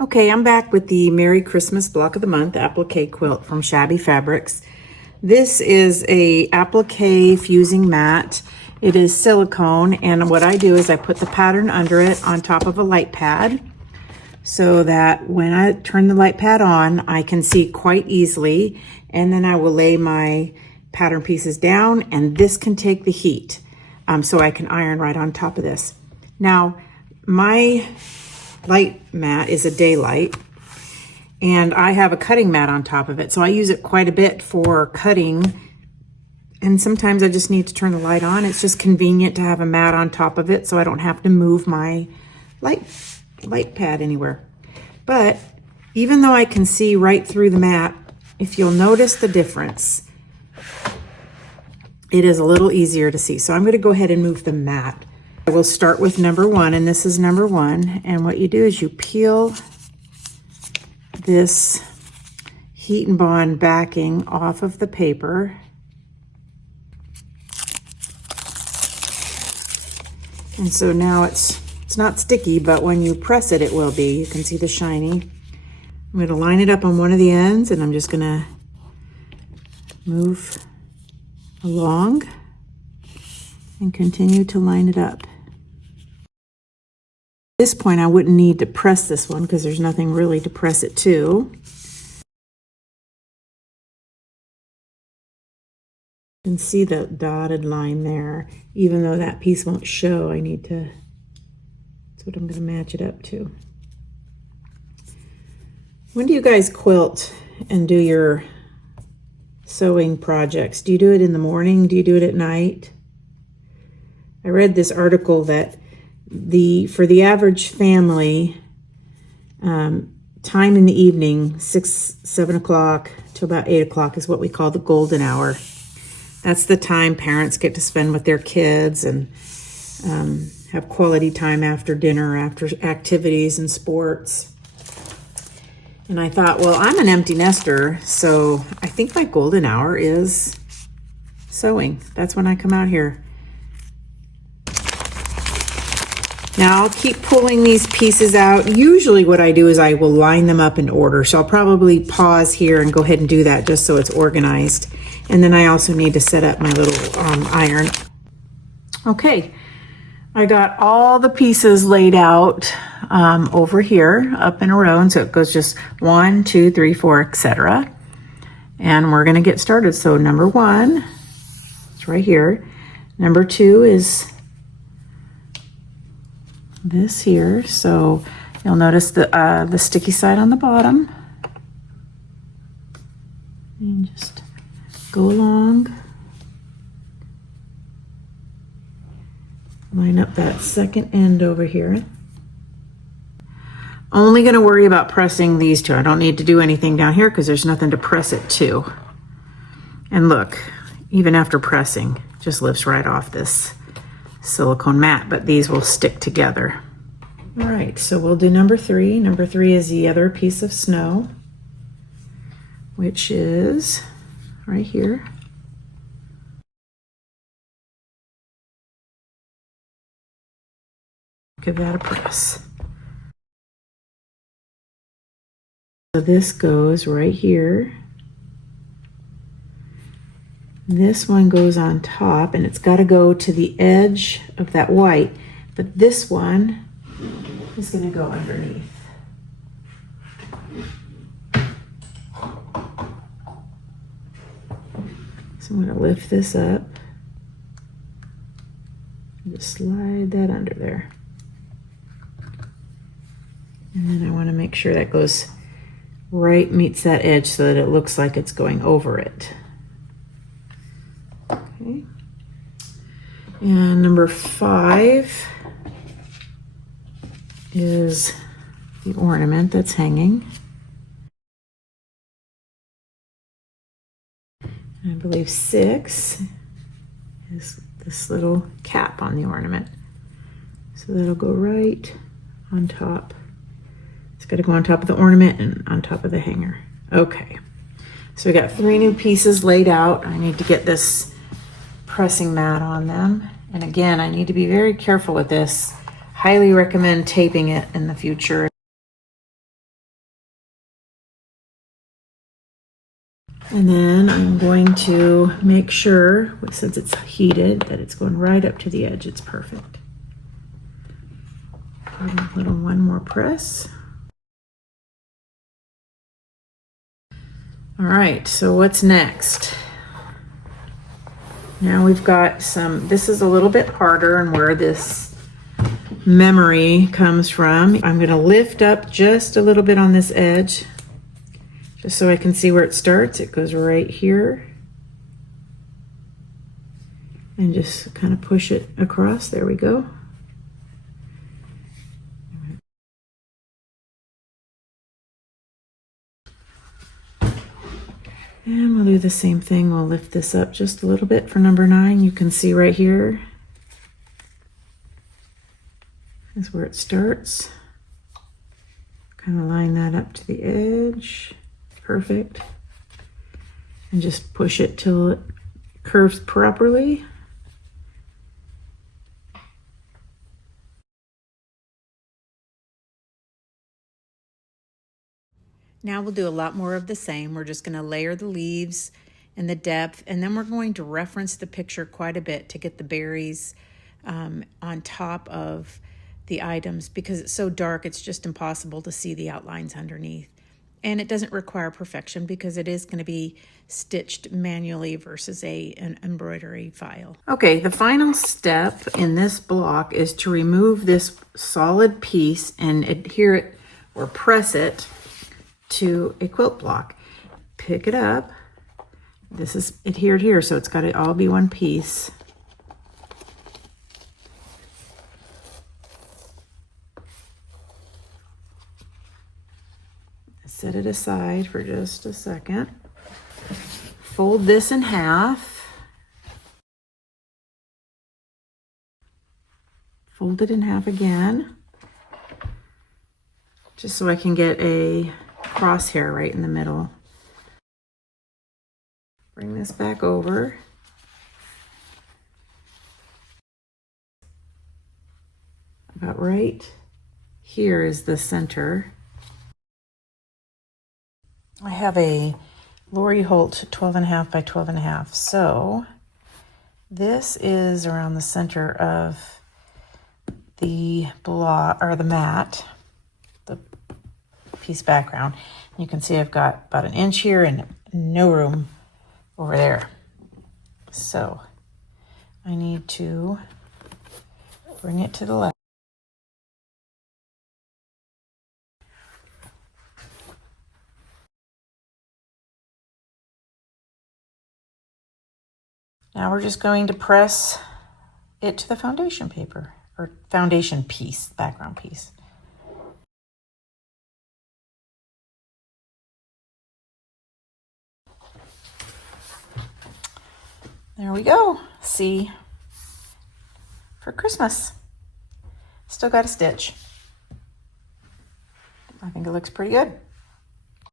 Okay, I'm back with the Merry Christmas Block of the Month Applique Quilt from Shabby Fabrics. This is a applique fusing mat. It is silicone, and what I do is I put the pattern under it on top of a light pad so that when I turn the light pad on, I can see quite easily, and then I will lay my pattern pieces down, and this can take the heat, so I can iron right on top of this. Now, my light mat is a daylight, and I have a cutting mat on top of it, so I use it quite a bit for cutting, and sometimes I just need to turn the light on. It's just convenient to have a mat on top of it so I don't have to move my light pad anywhere. But even though I can see right through the mat, if you'll notice the difference, it is a little easier to see. So I'm going to go ahead and move the mat. I will start with number 1, and this is number 1. And what you do is you peel this heat and bond backing off of the paper. And so now it's not sticky, but when you press it, it will be. You can see the shiny. I'm going to line it up on one of the ends, and I'm just going to move along and continue to line it up. At this point, I wouldn't need to press this one because there's nothing really to press it to. You can see the dotted line there. Even though that piece won't show, I need to, that's what I'm going to match it up to. When do you guys quilt and do your sewing projects? Do you do it in the morning? Do you do it at night? I read this article that for the average family, time in the evening, 6, 7 o'clock to about 8 o'clock is what we call the golden hour. That's the time parents get to spend with their kids and have quality time after dinner, after activities and sports. And I thought, well, I'm an empty nester, so I think my golden hour is sewing. That's when I come out here. Now I'll keep pulling these pieces out. Usually what I do is I will line them up in order. So I'll probably pause here and go ahead and do that just so it's organized. And then I also need to set up my little iron. Okay, I got all the pieces laid out over here up in a row. And so it goes just 1, 2, 3, 4, etc. And we're gonna get started. So number 1, it's right here. Number 2 is this here, so you'll notice the sticky side on the bottom, and just go along, line up that second end over here. Only going to worry about pressing these two. I don't need to do anything down here because there's nothing to press it to. And look, even after pressing, it just lifts right off this silicone mat, but these will stick together. All right, so we'll do number 3. Number 3 is the other piece of snow, which is right here. Give that a press. So this goes right here. This one goes on top, and it's got to go to the edge of that white, but this one is going to go underneath. So I'm going to lift this up and just slide that under there. And then I want to make sure that goes right, meets that edge so that it looks like it's going over it. Okay. And number 5 is the ornament that's hanging. I believe 6 is this little cap on the ornament. So that'll go right on top. It's got to go on top of the ornament and on top of the hanger. Okay, so we got 3 new pieces laid out. I need to get this pressing mat on them. And again, I need to be very careful with this. Highly recommend taping it in the future. And then I'm going to make sure, since it's heated, that it's going right up to the edge. It's perfect. One more press. All right, so what's next? Now we've got some, this is a little bit harder and where this memory comes from. I'm going to lift up just a little bit on this edge, just so I can see where it starts. It goes right here. And just kind of push it across. There we go. And we'll do the same thing. We'll lift this up just a little bit for number 9. You can see right here is where it starts. Kind of line that up to the edge. Perfect. And just push it till it curves properly. Now we'll do a lot more of the same. We're just going to layer the leaves and the depth, and then we're going to reference the picture quite a bit to get the berries on top of the items, because it's so dark it's just impossible to see the outlines underneath. And it doesn't require perfection because it is going to be stitched manually versus an embroidery file. Okay, the final step in this block is to remove this solid piece and adhere it or press it to a quilt block. Pick it up. This is adhered here, so it's got to all be one piece. Set it aside for just a second. Fold this in half. Fold it in half again, just so I can get a crosshair right in the middle. Bring this back over. About right here is the center. I have a Lori Holt 12.5 by 12.5, so this is around the center of the block or the mat, the piece background. You can see I've got about 1 inch here and no room over there. So I need to bring it to the left. Now we're just going to press it to the foundation paper, or foundation piece, background piece. There we go. See for Christmas. Still got a stitch. I think it looks pretty good.